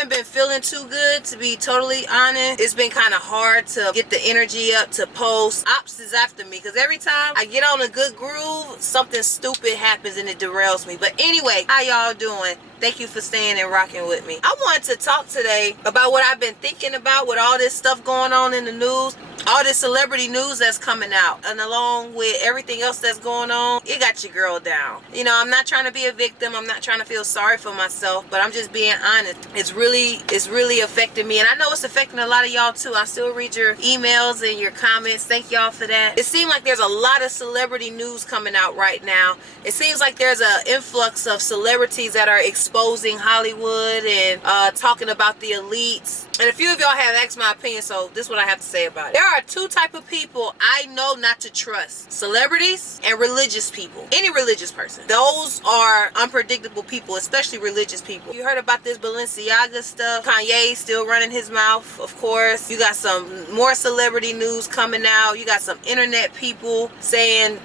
haven't been feeling too good, to be totally honest. It's been kind of hard to get the energy up to post. Ops is after me because every time I get on a good groove, something stupid happens and it derails me. But anyway, how y'all doing? Thank you for staying and rocking with me. I wanted to talk today about what I've been thinking about with all this stuff going on in the news, all this celebrity news that's coming out, and along with everything else that's going on, it got your girl down. You know, I'm not trying to be a victim. I'm not trying to feel sorry for myself, but I'm just being honest. It's really affecting me, and I know it's affecting a lot of y'all too. I still read your emails and your comments. Thank y'all for that. It seems like there's a lot of celebrity news coming out right now. It seems like there's an influx of celebrities that are exposing Hollywood and talking about the elites. And a few of y'all have asked my opinion, so this is what I have to say about it. There are two type of people I know not to trust: celebrities and religious people. Any religious person. Those are unpredictable people, especially religious people. You heard about this Balenciaga stuff. Kanye still running his mouth, of course. You got some more celebrity news coming out. You got some internet people saying,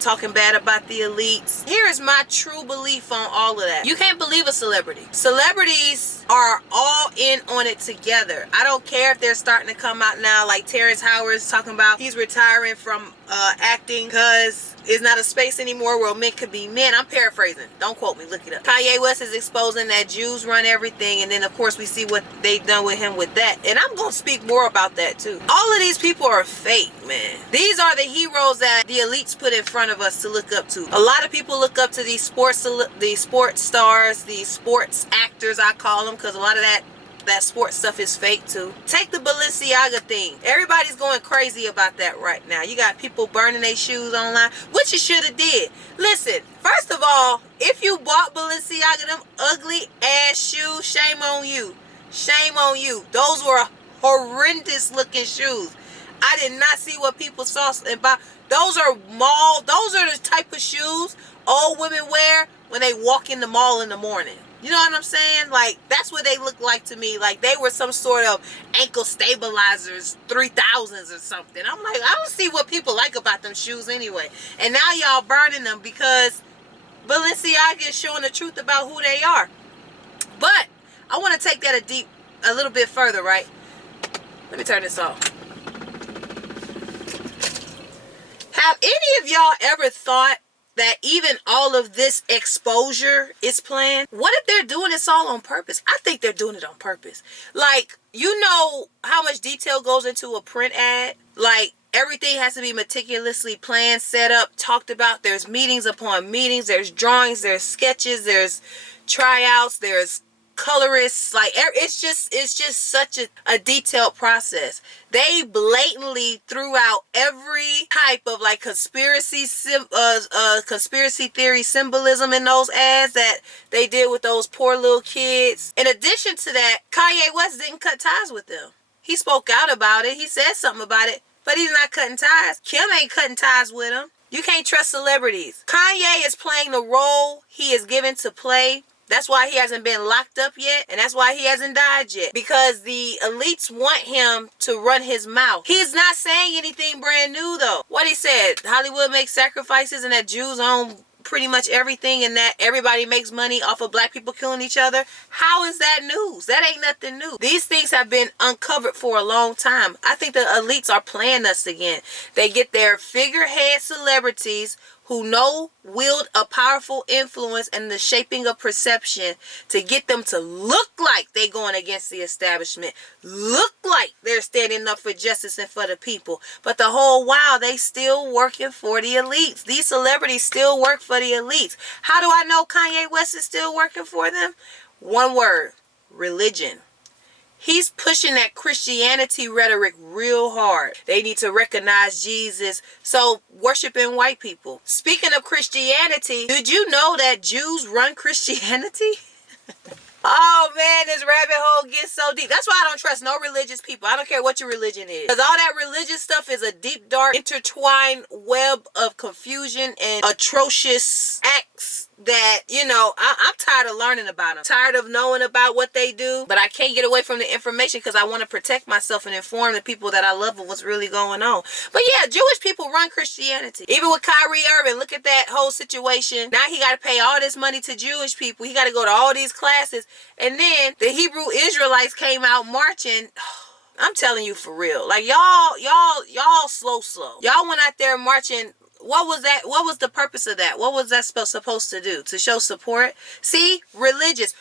talking bad about the elites. Here is my true belief on all of that. You can't believe a celebrity. Celebrities are all in on it together. I don't care if they're starting to come out now, like Terrence Howard's talking about he's retiring from acting because it's not a space anymore where men could be men. I'm paraphrasing. Don't quote me. Look it up. Kanye West is exposing that Jews run everything, and then of course we see what they've done with him with that. And I'm going to speak more about that too. All of these people are fake, man. These are the heroes that the elites put in front of us to look up to. A lot of people look up to these sports stars, these sports actors, I call them, because a lot of that sports stuff is fake too. Take the Balenciaga thing. Everybody's going crazy about that right now. You got people burning their shoes online, which you should have did. Listen, first of all, if you bought Balenciaga, them ugly ass shoes, shame on you. Shame on you. Those were horrendous looking shoes. I did not see what people saw and buy. Those are the type of shoes old women wear when they walk in the mall in the morning. You know what I'm saying? Like, that's what they look like to me. Like, they were some sort of ankle stabilizers, 3000s or something. I'm like, I don't see what people like about them shoes anyway. And now y'all burning them because Balenciaga is showing the truth about who they are. But I want to take that a little bit further, right? Let me turn this off. Have any of y'all ever thought that even all of this exposure is planned? What if they're doing this all on purpose? I think they're doing it on purpose. Like, you know how much detail goes into a print ad? Like, everything has to be meticulously planned, set up, talked about. There's meetings upon meetings. There's drawings. There's sketches. There's tryouts. There's colorists. Like, it's just such a detailed process. They blatantly threw out every type of like conspiracy theory symbolism in those ads that they did with those poor little kids. In addition to that, Kanye West didn't cut ties with them. He spoke out about it. He said something about it, but he's not cutting ties. Kim ain't cutting ties with him. You can't trust celebrities. Kanye is playing the role he is given to play. That's why he hasn't been locked up yet, and that's why he hasn't died yet. Because the elites want him to run his mouth. He's not saying anything brand new, though. What he said, Hollywood makes sacrifices and that Jews own pretty much everything and that everybody makes money off of black people killing each other. How is that news? That ain't nothing new. These things have been uncovered for a long time. I think the elites are playing us again. They get their figurehead celebrities who wield a powerful influence in the shaping of perception to get them to look like they going against the establishment, look like they're standing up for justice and for the people. But the whole while, they still working for the elites. These celebrities still work for the elites. How do I know Kanye West is still working for them? One word: religion. He's pushing that Christianity rhetoric real hard. They need to recognize Jesus. So, worshiping white people. Speaking of Christianity, did you know that Jews run Christianity? Oh man, this rabbit hole gets so deep. That's why I don't trust no religious people. I don't care what your religion is. Because all that religious stuff is a deep, dark, intertwined web of confusion and atrocious acts that, you know, I'm tired of learning about them. Tired of knowing about what they do. But I can't get away from the information because I want to protect myself and inform the people that I love of what's really going on. But yeah, Jewish people run Christianity. Even with Kyrie Irving, look at that whole situation. Now he got to pay all this money to Jewish people. He got to go to all these classes. And then the Hebrew Israelites came out marching. I'm telling you for real. Like y'all slow. Y'all went out there marching. What was that? What was the purpose of that? What was that supposed to do? To show support? See, religious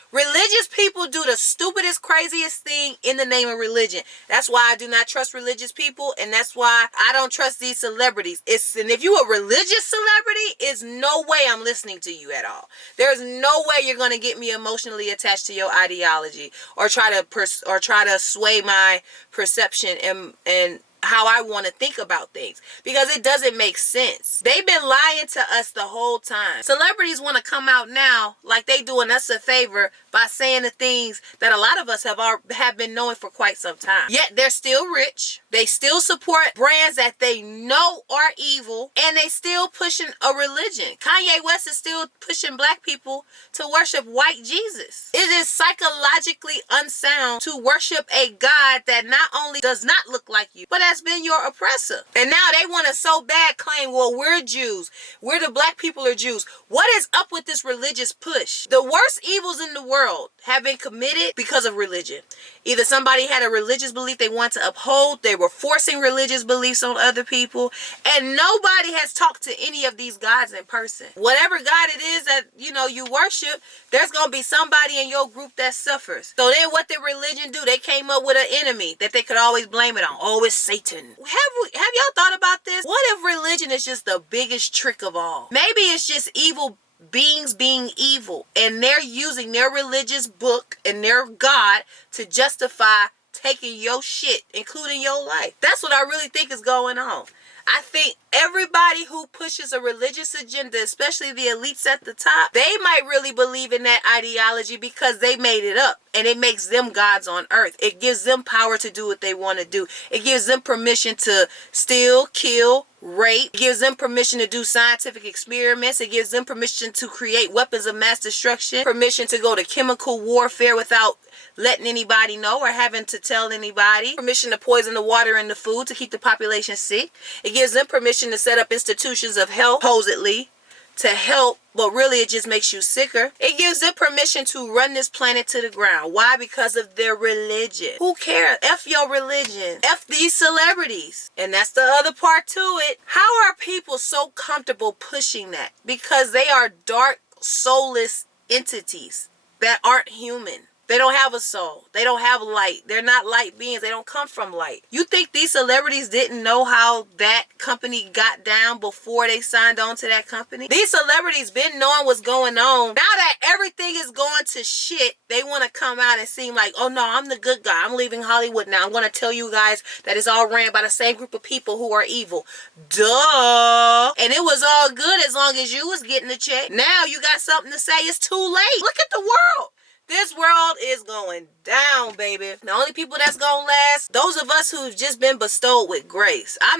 people do the stupidest, craziest thing in the name of religion. That's why I do not trust religious people, and that's why I don't trust these celebrities. And if you a religious celebrity, it's no way I'm listening to you at all. There's no way you're gonna get me emotionally attached to your ideology or try to sway my perception and how I want to think about things, because it doesn't make sense. They've been lying to us the whole time. Celebrities want to come out now like they doing us a favor by saying the things that a lot of us have been knowing for quite some time. Yet they're still rich. They still support brands that they know are evil, and they still pushing a religion. Kanye West is still pushing black people to worship white Jesus. It is psychologically unsound to worship a God that not only does not look like you, but has been your oppressor. And now they want to so bad claim, well, we're Jews. We're the black people are Jews. What is up with this religious push? The worst evils in the world have been committed because of religion. Either somebody had a religious belief they want to uphold, they were forcing religious beliefs on other people, and nobody has talked to any of these gods in person. Whatever God it is that, you know, you worship, there's going to be somebody in your group that suffers. So then what did religion do? They came up with an enemy that they could always blame it on. Oh, it's Satan. Have y'all thought about this? What if religion is just the biggest trick of all? Maybe it's just evil beings being evil, and they're using their religious book and their God to justify taking your shit, including your life. That's what I really think is going on. I think everybody who pushes a religious agenda, especially the elites at the top, they might really believe in that ideology because they made it up, and it makes them gods on earth. It gives them power to do what they want to do. It gives them permission to steal, kill, rape. It gives them permission to do scientific experiments. It gives them permission to create weapons of mass destruction, permission to go to chemical warfare without letting anybody know or having to tell anybody, permission to poison the water and the food to keep the population sick. It gives them permission to set up institutions of health, supposedly, to help, but really it just makes you sicker. It gives them permission to run this planet to the ground. Why? Because of their religion. Who cares? F your religion. F these celebrities. And that's the other part to it. How are people so comfortable pushing that? Because they are dark, soulless entities that aren't human. They don't have a soul. They don't have light. They're not light beings. They don't come from light. You think these celebrities didn't know how that company got down before they signed on to that company? These celebrities been knowing what's going on. Now that everything is going to shit, they want to come out and seem like, oh no, I'm the good guy. I'm leaving Hollywood now. I'm going to tell you guys that it's all ran by the same group of people who are evil. Duh. And it was all good as long as you was getting the check. Now you got something to say. It's too late. Look at the world. This world is going down, baby. The only people that's gonna last, those of us who've just been bestowed with grace. I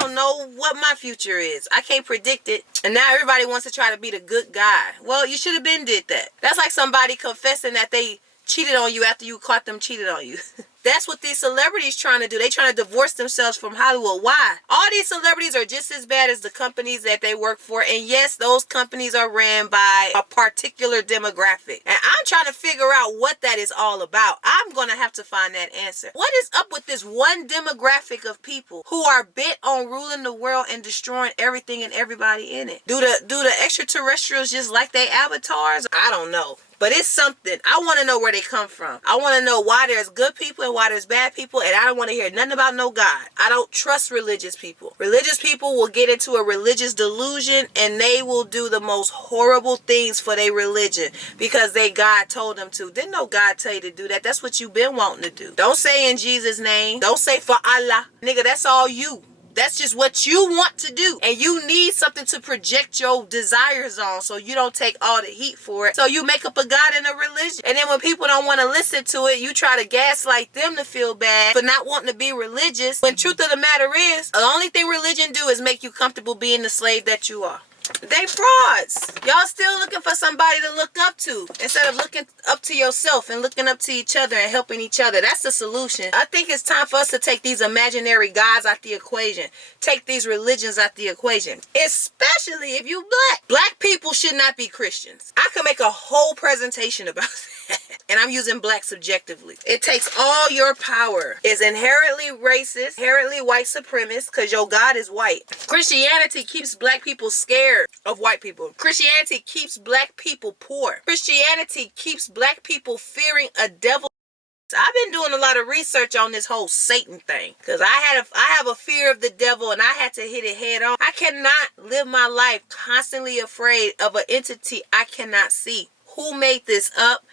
don't know what my future is. I can't predict it. And now everybody wants to try to be the good guy. Well, you should have been did that. That's like somebody confessing that they cheated on you after you caught them cheated on you. That's what these celebrities trying to do. They trying to divorce themselves from Hollywood. Why? All these celebrities are just as bad as the companies that they work for. And yes, those companies are ran by a particular demographic. And I'm trying to figure out what that is all about. I'm going to have to find that answer. What is up with this one demographic of people who are bent on ruling the world and destroying everything and everybody in it? Do the extraterrestrials just like they avatars? I don't know. But it's something. I want to know where they come from. I want to know why there's good people and why there's bad people. And I don't want to hear nothing about no God. I don't trust religious people. Religious people will get into a religious delusion and they will do the most horrible things for their religion because God told them to. Didn't no God tell you to do that. That's what you've been wanting to do. Don't say in Jesus' name. Don't say for Allah. Nigga, that's all you. That's just what you want to do. And you need something to project your desires on so you don't take all the heat for it. So you make up a God and a religion. And then when people don't want to listen to it, you try to gaslight them to feel bad for not wanting to be religious. When truth of the matter is, the only thing religion do is make you comfortable being the slave that you are. They frauds. Y'all still looking for somebody to look up to instead of looking up to yourself and looking up to each other and helping each other. That's the solution. I think it's time for us to take these imaginary gods out the equation. Take these religions out the equation. Especially if you black. Black people should not be Christians. I could make a whole presentation about that. And I'm using black subjectively. It takes all your power. It's inherently racist, inherently white supremacist, because your God is white. Christianity keeps black people scared of white people. Christianity keeps black people poor. Christianity keeps black people fearing a devil. I've been doing a lot of research on this whole Satan thing because I have a fear of the devil and I had to hit it head on. I cannot live my life constantly afraid of an entity I cannot see. Who made this up?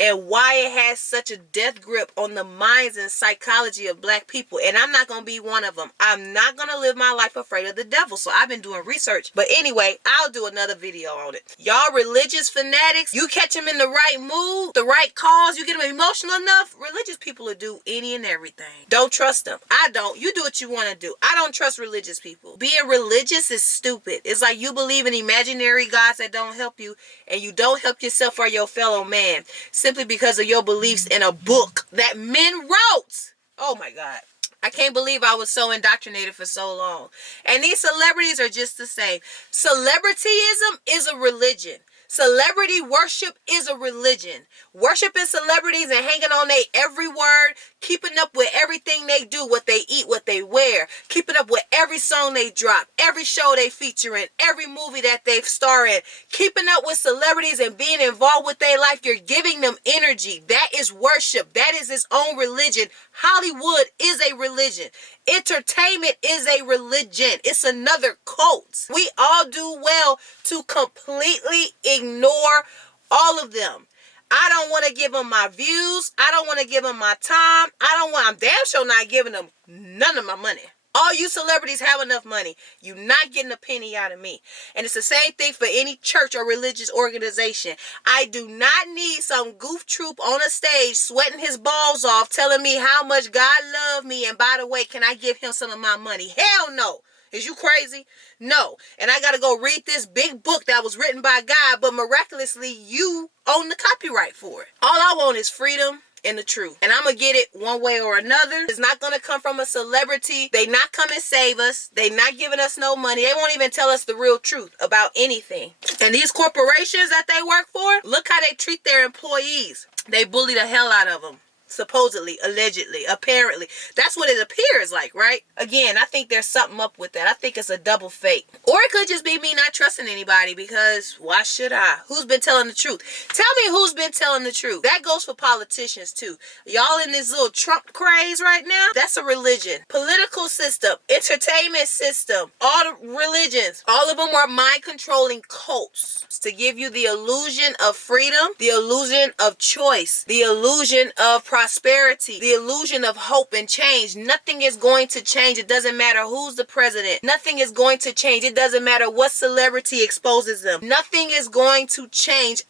And why it has such a death grip on the minds and psychology of black people. And I'm not going to be one of them. I'm not going to live my life afraid of the devil. So I've been doing research. But anyway, I'll do another video on it. Y'all religious fanatics, you catch them in the right mood, the right cause, you get them emotional enough, religious people will do any and everything. Don't trust them. I don't. You do what you want to do. I don't trust religious people. Being religious is stupid. It's like you believe in imaginary gods that don't help you and you don't help yourself or your fellow man. Simply because of your beliefs in a book that men wrote. Oh my God. I can't believe I was so indoctrinated for so long. And these celebrities are just the same. Celebrityism is a religion. Celebrity worship is a religion. Worshiping celebrities and hanging on their every word, keeping up with everything they do, what they eat, what they wear, keeping up with every song they drop, every show they feature in, every movie that they star in, keeping up with celebrities and being involved with their life. You're giving them energy. That is worship. That is its own religion. Hollywood is a religion. Entertainment is a religion. It's another cult. We all do well to completely ignore all of them. I don't want to give them my views. I don't want to give them my time. I'm damn sure not giving them none of my money. All you celebrities have enough money. You're not getting a penny out of me. And it's the same thing for any church or religious organization. I do not need some goof troop on a stage sweating his balls off telling me how much God loved me. And by the way, can I give him some of my money? Hell no. Is you crazy? No. And I got to go read this big book that was written by God, but miraculously you own the copyright for it. All I want is freedom and the truth. And I'm going to get it one way or another. It's not going to come from a celebrity. They not come and save us. They not giving us no money. They won't even tell us the real truth about anything. And these corporations that they work for, look how they treat their employees. They bully the hell out of them. Supposedly, allegedly, apparently. That's what it appears like, right? Again, I think there's something up with that. I think it's a double fake. Or it could just be me not trusting anybody because why should I? Who's been telling the truth? Tell me who's been telling the truth. That goes for politicians too. Y'all in this little Trump craze right now? That's a religion. Political system, entertainment system, all the religions, all of them are mind-controlling cults to give you the illusion of freedom, the illusion of choice, the illusion of prosperity, the illusion of hope and change. Nothing is going to change. It doesn't matter who's the president. Nothing is going to change. It doesn't matter what celebrity exposes them. Nothing is going to change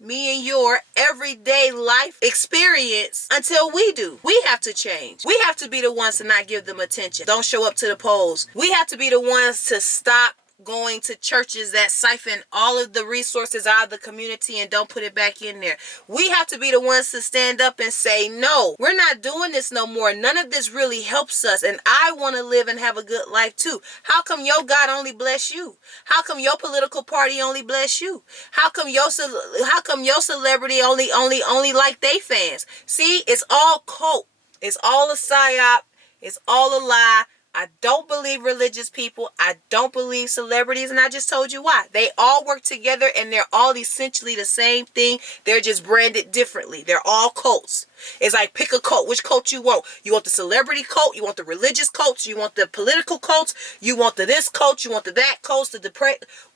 me and your everyday life experience until we do. We have to change. We have to be the ones to not give them attention. Don't show up to the polls. We have to be the ones to stop going to churches that siphon all of the resources out of the community and don't put it back in there. We have to be the ones to stand up and say, no, we're not doing this no more. None of this really helps us. And I want to live and have a good life too. How come your God only bless you? How come your political party only bless you? How come your celebrity only like they fans? See, it's all cult. It's all a psyop. It's all a lie. I don't believe religious people. I don't believe celebrities. And I just told you why. They all work together and they're all essentially the same thing. They're just branded differently. They're all cults. It's like pick a cult. Which cult you want? You want the celebrity cult? You want the religious cults? You want the political cults? You want the this cult? You want the that cult?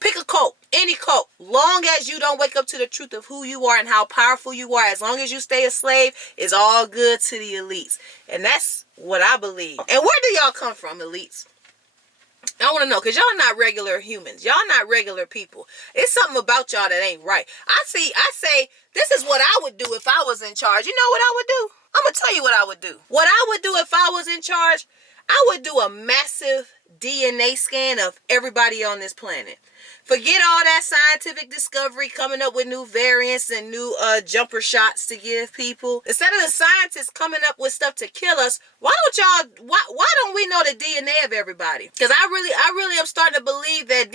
Pick a cult. Any cult. Long as you don't wake up to the truth of who you are and how powerful you are. As long as you stay a slave, it's all good to the elites. And that's what I believe. And where do y'all come from, elites? I want to know, because y'all not regular humans. Y'all not regular people. It's something about y'all that ain't right. I say, this is what I would do if I was in charge. You know what I would do? I'm going to tell you what I would do. What I would do if I was in charge, I would do a massive DNA scan of everybody on this planet. Forget all that scientific discovery, coming up with new variants and new jumper shots to give people. Instead of the scientists coming up with stuff to kill us, why don't we know the DNA of everybody? Because I really am starting to believe that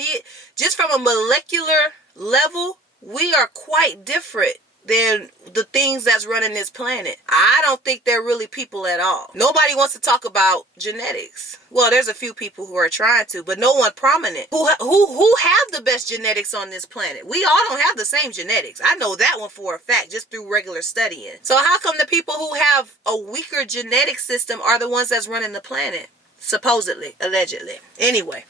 just from a molecular level, we are quite different than the things that's running this planet. I don't think they're really people at all. Nobody wants to talk about genetics. Well, there's a few people who are trying to, but no one prominent. Who have the best genetics on this planet? We all don't have the same genetics. I know that one for a fact, just through regular studying. So how come the people who have a weaker genetic system are the ones that's running the planet? Supposedly, allegedly. Anyway.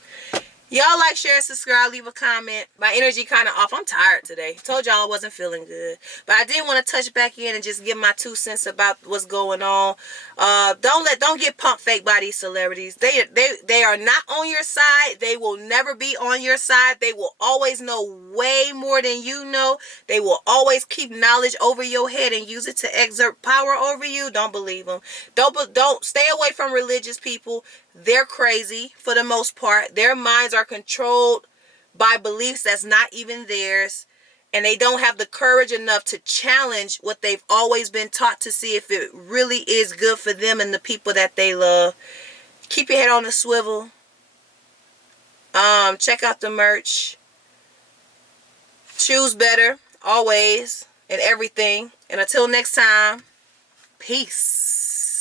Y'all like, share, subscribe, leave a comment. My energy kind of off. I'm tired today. Told y'all I wasn't feeling good. But I did want to touch back in and just give my 2 cents about what's going on. Don't get pump fake by these celebrities. They are not on your side. They will never be on your side. They will always know way more than you know. They will always keep knowledge over your head and use it to exert power over you. Don't believe them. Don't stay away from religious people. They're crazy for the most part. Their minds are controlled by beliefs that's not even theirs. And they don't have the courage enough to challenge what they've always been taught to see if it really is good for them and the people that they love. Keep your head on the swivel. Check out the merch. Choose better, always, and everything. And until next time, peace.